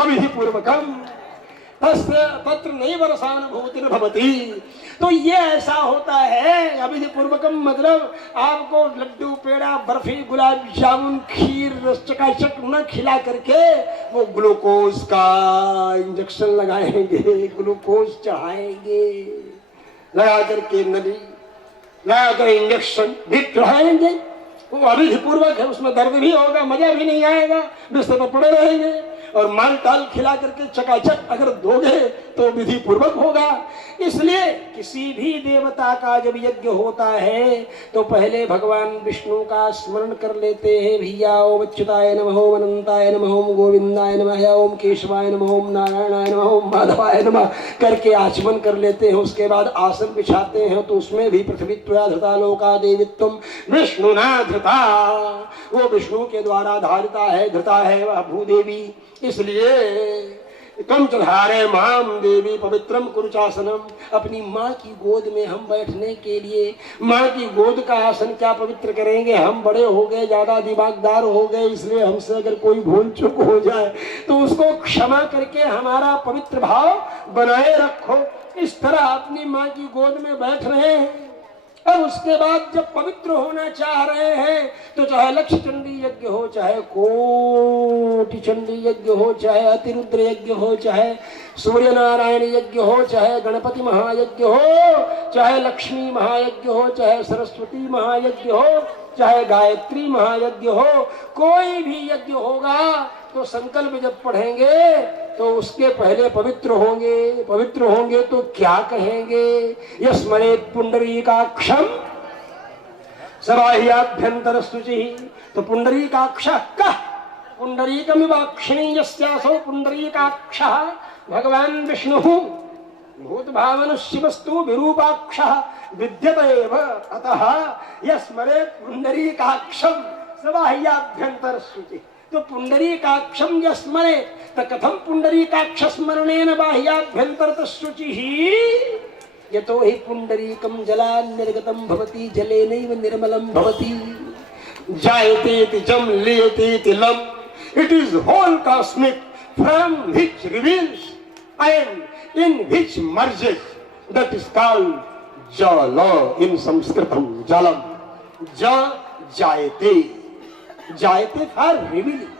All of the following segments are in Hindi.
अविधि पूर्वकम तस्य तत्र नैवरसानुभूतिर्भवति। तो ये ऐसा होता है अविधि पूर्वकम, मतलब आपको लड्डू पेड़ा बर्फी गुलाब जामुन खीर चकाचक न खिला करके वो ग्लूकोज का इंजेक्शन लगाएंगे, ग्लूकोज चढ़ाएंगे, लगा करके नली लगा कर इंजेक्शन भी चढ़ाएंगे। वो अविधि पूर्वक है, उसमें दर्द भी होगा, मजा भी नहीं आएगा, बिस्तर पर पड़े रहेंगे। और माल टाल खिला करके चकाचक अगर दोगे तो विधि पूर्वक होगा। इसलिए किसी भी देवता का जब यज्ञ होता है तो पहले भगवान विष्णु का स्मरण कर लेते हैं। भैया ओम अच्युताय नमः, ओम अनंताय नमः, ओम गोविंदाय नमः, ओम केशवाय नमः, ओम नारायणाय नमः, ओम माधवाय नमः करके आचमन कर लेते हैं। उसके बाद आसन बिछाते हैं तो उसमें भी पृथ्वीत्वया धृता लोका देवित्वम विष्णुना धृता, वो विष्णु के द्वारा धारिता है, धृता है वह भूदेवी। इसलिए कम चढ़ारे माम देवी पवित्रम कुरुचासनम, अपनी माँ की गोद में हम बैठने के लिए माँ की गोद का आसन क्या पवित्र करेंगे। हम बड़े हो गए, ज्यादा दिमागदार हो गए, इसलिए हमसे अगर कोई भूल चूक हो जाए तो उसको क्षमा करके हमारा पवित्र भाव बनाए रखो। इस तरह अपनी माँ की गोद में बैठ रहे हैं। अब उसके बाद जब पवित्र होना चाह रहे हैं तो चाहे लक्ष्य चंडी यज्ञ हो, चाहे कोटि चंडी यज्ञ हो, चाहे अतिरुद्र यज्ञ हो, चाहे सूर्य नारायण यज्ञ हो, चाहे गणपति महायज्ञ हो, चाहे लक्ष्मी महायज्ञ हो, चाहे सरस्वती महायज्ञ हो, चाहे गायत्री महायज्ञ हो, कोई भी यज्ञ होगा तो संकल्प जब पढ़ेंगे तो उसके पहले पवित्र होंगे। पवित्र होंगे तो क्या कहेंगे? यस्मरेत् पुंडरीकाक्षम सबाह्याभ्यंतर शुचि। तो पुंडरीकाक्षः कः? पुंडरीकमिवाक्षिणी यस्यासौ पुंडरीकाक्षः भगवान विष्णुः भूतभावन शिवस्तु विरूपाक्षः विद्यते एव। अतः यस्मरेत् पुंडरीकाक्षम सबाह्याभ्यंतर शुचि। तो पुंडरीकाक्षम यस्मरे तो कथम पुंडरीकाक्ष स्मरणेन बाह्याभ्यंतर शुचि ही। यतो हि पुंडरीकम जला निर्गतम भवति जलेनैव निर्मलम भवति। जायते जम लियते लम। It is whole cosmic from which reveals and in which merges, that is called jal in संस्कृतम जलम। ज जायते, जायते फॉर रिवीलिंग,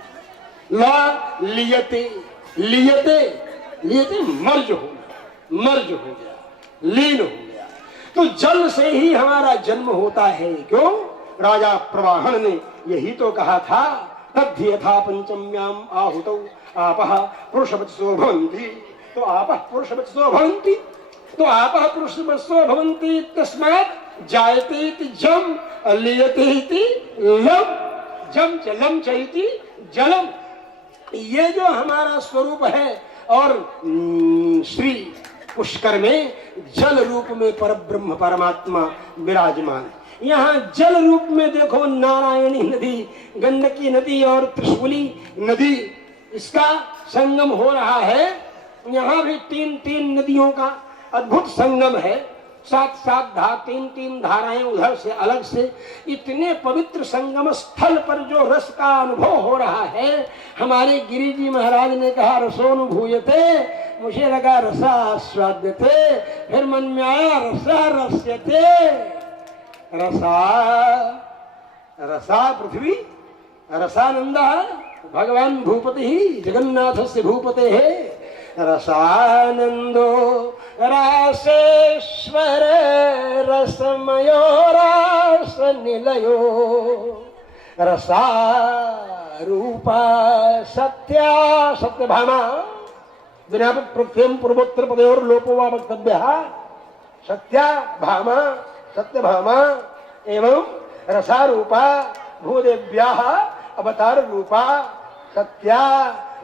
ला लियते, लियते लियते मर्ज हो गया, मर्ज हो गया, लीन हो गया। तो जल से ही हमारा जन्म होता है। क्यों? राजा प्रवाहन ने यही तो कहा था, तद्धि यथा पंचम्याम आहुतौ आपः पुरुषवत्सो भवन्ति। तो आपः पुरुषवत्सो भवन्ति, तो आपः पुरुषवत्सो भवन्ति तस्मात् जायते इति जम, लियते इति लम। जम चलम चलती जलम, ये जो हमारा स्वरूप है। और श्री पुष्कर में जल रूप में परब्रह्म परमात्मा विराजमान है। यहाँ जल रूप में देखो नारायणी नदी, गंडकी नदी और त्रिशूली नदी, इसका संगम हो रहा है। यहाँ भी तीन तीन नदियों का अद्भुत संगम है। सात सात तीन तीन धाराएं उधर से अलग से। इतने पवित्र संगम स्थल पर जो रस का अनुभव हो रहा है, हमारे गिरि जी महाराज ने कहा रसोनुभूयते, मुझे लगा रसास्वाद्यते, फिर मन में आया रसा रस्यते। रसा रसा पृथ्वी रसानंदा भगवान भूपति ही जगन्नाथ से भूपते है। रसानंदो रासेश्वर रसमयो रास निलयो रसा रूपा सत्या सत्यभामा। विना प्रत्यम पूर्वोत्तर पदयोर लोपो वा वक्तव्यः। सत्या भामा सत्यभामा एवं रसारूपा भूदेव्याः अवतार रूपा सत्या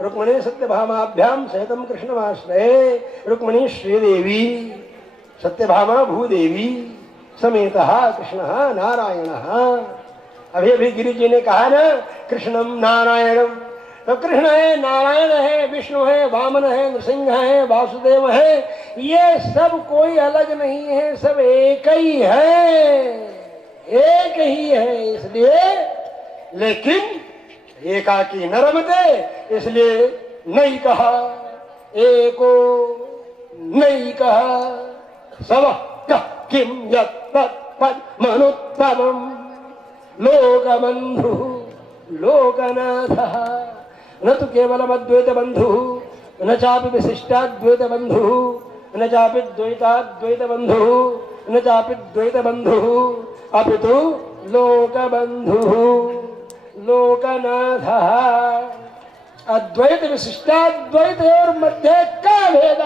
रुक्मिणी सत्यभामाभ्याम सहितम कृष्णमाश्रये रुक्मिणी श्रीदेवी सत्यभामा भूदेवी समेतः कृष्णः नारायणः। अभी अभी गिरि जी ने कहा ना कृष्णम नारायणम, तो कृष्ण है, नारायण है, विष्णु है, वामन है, नृसिंह है, वासुदेव है। ये सब कोई अलग नहीं है, सब एक ही है, एक ही है। इसलिए लेकिन एकाकी न रमते, इसलिए नैकः एको नैकः सवः कः किं यत् तत्पद्मनुत्तमम् लोकबन्धुः लोकनाथः न तु केवलमद्वैतबन्धुः न चापि विशिष्टाद्वैतबन्धुः न चापि द्वैताद्वैतबन्धुः न चापि द्वैतबन्धुः अपितु लोकबन्धुः लोकनाथः। अद्वैत विशिष्टाद्वैत और मध्य क्या भेद?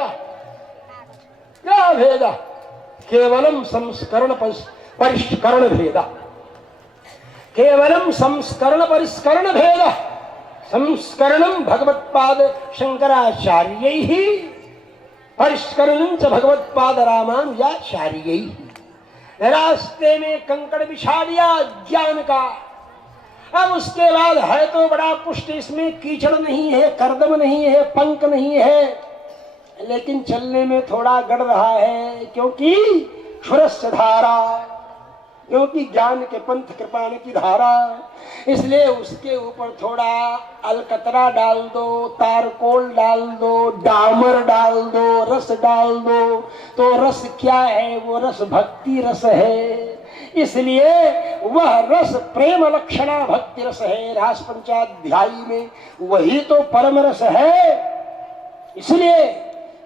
क्या भेद? केवलम संस्करण परिष्करण भेद, केवलम संस्करण परिष्करण भेद। संस्करणं भगवत्पाद शंकराचार्यैः परिष्करणं च भगवत्पाद रामानुजाचार्यैः। रास्ते में कंकड़ बिछा दिया ज्ञान का, अब उसके बाद है तो बड़ा पुष्ट, इसमें कीचड़ नहीं है, करदम नहीं है, पंख नहीं है, लेकिन चलने में थोड़ा गड़ रहा है, क्योंकि क्षुरस्य धारा, क्योंकि ज्ञान के पंथ कृपाण की धारा। इसलिए उसके ऊपर थोड़ा अलकतरा डाल दो, तारकोल डाल दो, डामर डाल दो, रस डाल दो, तो रस क्या है? वो रस भक्ति रस है। इसलिए वह रस प्रेम लक्षणा भक्ति रस है। रास पंचाध्यायी में वही तो परम रस है। इसलिए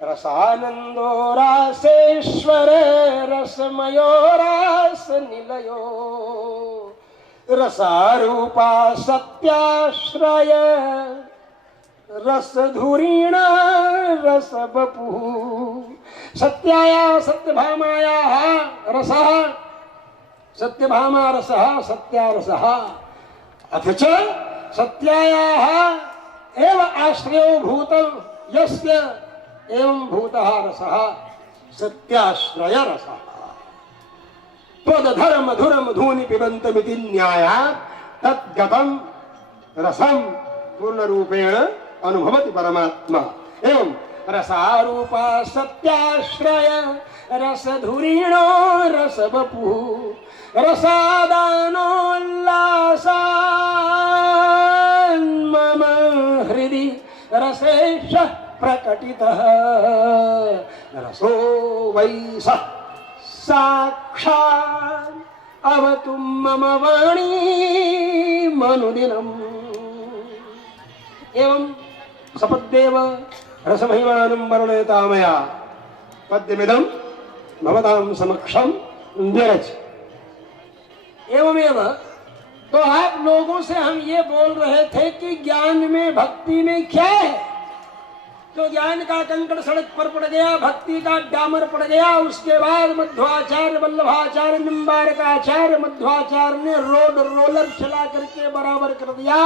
रसानंदो रासेश्वर रसमयो रास निलयो रसारूपा सत्याश्रय रसधुरीण रस बपु। सत्याया सत्यभामाया रसः सत्यभामा रसः सत्या रसः अथ च सत्यायाः एव आश्रयो भूतं यस्य एवं भूतः रसः सत्याश्रय रसः। त्वदधर मधुर मधूनि पिबन्तमिति न्यायात् तद्गतं रसं पूर्ण रूपेण अनुभवति परमात्मा। एवं रसारूपा सत्याश्रय रसधुरीणो रसवपुः रसादानोल्लासान् मम हृदि रसेशः प्रकटितः रसो वै सः साक्षात् अवतु मम वाणी मनुदिनम्। एवं सपद्देव रसमहिमानं वर्णयता मया पद्यमिदं भवतां समक्षं विरच। एवमेव तो आप लोगों से हम ये बोल रहे थे कि ज्ञान में भक्ति में क्या है। तो ज्ञान का कंकड़ सड़क पर पड़ गया, भक्ति का डामर पड़ गया। उसके बाद मध्वाचार्य वल्लभाचार्य निम्बारकाचार्य मध्वाचार्य ने रोड रोलर चला करके बराबर कर दिया।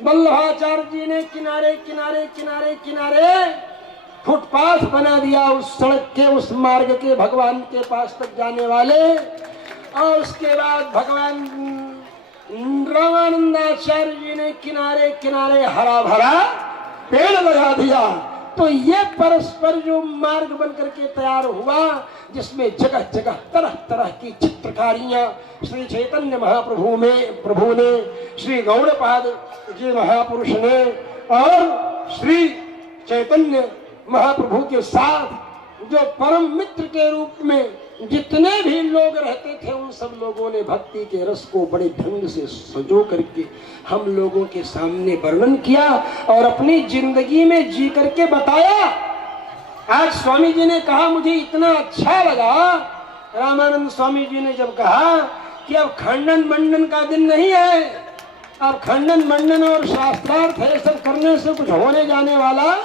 वल्लभाचार्य जी ने किनारे किनारे किनारे किनारे फुटपाथ बना दिया उस सड़क के, उस मार्ग के, भगवान के पास तक जाने वाले। और उसके बाद भगवान रामानंदाचार्य जी ने किनारे किनारे हरा भरा पेड़ लगा दिया। तो ये परस्पर जो मार्ग बन करके तैयार हुआ, जिसमें जगह जगह तरह तरह की चित्रकारियां श्री चैतन्य प्रभु ने, श्री गौड़पाद जी महापुरुष ने और श्री चैतन्य महाप्रभु के साथ जो परम मित्र के रूप में जितने भी लोग रहते थे, उन सब लोगों ने भक्ति के रस को बड़े ढंग से सजो करके हम लोगों के सामने वर्णन किया और अपनी जिंदगी में जी करके बताया। आज स्वामी जी ने कहा, मुझे इतना अच्छा लगा, रामानंद स्वामी जी ने जब कहा कि अब खंडन मंडन का दिन नहीं है, अब खंडन मंडन और शास्त्रार्थ है सब करने से कुछ होने जाने वाला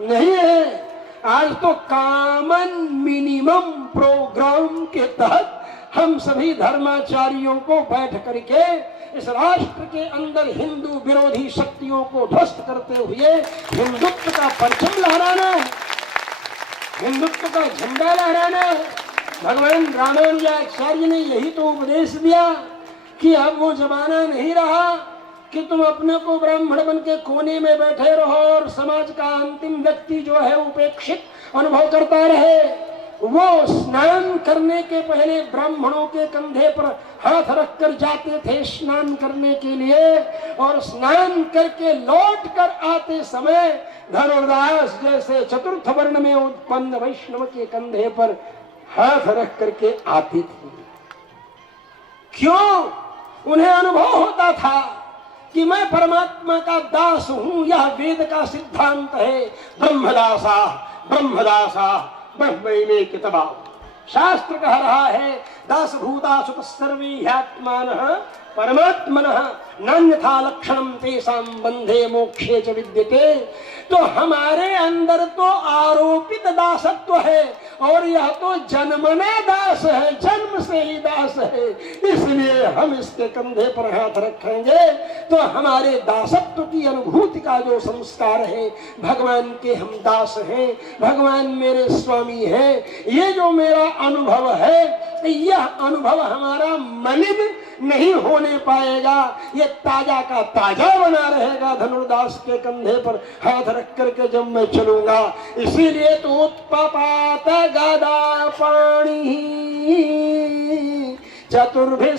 नहीं है। आज तो कॉमन मिनिमम प्रोग्राम के तहत हम सभी धर्माचार्यों को बैठ करके इस राष्ट्र के अंदर हिंदू विरोधी शक्तियों को ध्वस्त करते हुए हिंदुत्व का परचम लहराना, हिंदुत्व का झंडा लहराना। भगवान रामानुजाचार्य ने यही तो उपदेश दिया कि अब वो जमाना नहीं रहा कि तुम अपने को ब्राह्मण बन के कोने में बैठे रहो और समाज का अंतिम व्यक्ति जो है उपेक्षित अनुभव करता रहे। वो स्नान करने के पहले ब्राह्मणों के कंधे पर हाथ रखकर जाते थे स्नान करने के लिए, और स्नान करके लौट कर आते समय धनुर्दास जैसे चतुर्थ वर्ण में उत्पन्न वैष्णव के कंधे पर हाथ रख करके आते थे। क्यों? उन्हें अनुभव होता था कि मैं परमात्मा का दास हूं, यह वेद का सिद्धांत है। ब्रह्मदासा ब्रह्मदासा ब्रह्मैवे कितबा, शास्त्र कह रहा है दास भूता सुत सर्वे ह्यात्मानः परमात्मनः नान्यथा लक्षणम तेषां बंधे मोक्षे च विद्यते। तो हमारे अंदर तो आरोपित दासत्व है, और यह तो जन्मना दास है, जन्म से ही दास है। इसलिए हम इसके कंधे पर हाथ रखेंगे तो हमारे दासत्व की अनुभूति का जो संस्कार है, भगवान के हम दास हैं, भगवान मेरे स्वामी हैं, ये जो मेरा अनुभव है, यह अनुभव हमारा मलिन नहीं होने पाएगा, ये ताजा का ताजा बना रहेगा धनुर्दास के कंधे पर हाथ रख करके जब मैं चलूंगा। इसीलिए तो उत्पात गदा पाणी चतुर्भिः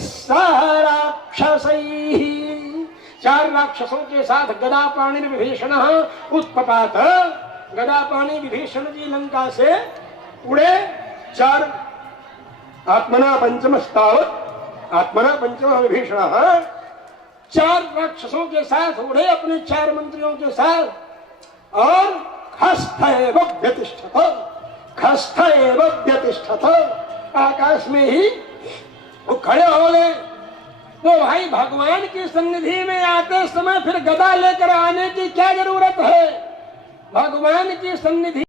राक्षसैः, 4 राक्षसों के साथ गदा पाणी विभीषण उत्पात, गदा पाणी विभीषण जी लंका से उड़े। 4 आत्मना पंचमस्तावत्, आत्मना पंचम विभीषण, 4 राक्षसों के साथ उड़े अपने 4 मंत्रियों के साथ, और खस्थ एव व्यतिष्ठत, खस्थ एव व्यतिष्ठत, आकाश में ही वो खड़े हो गए। तो भाई भगवान की सन्निधि में आते समय फिर गदा लेकर आने की क्या जरूरत है? भगवान की सन्निधि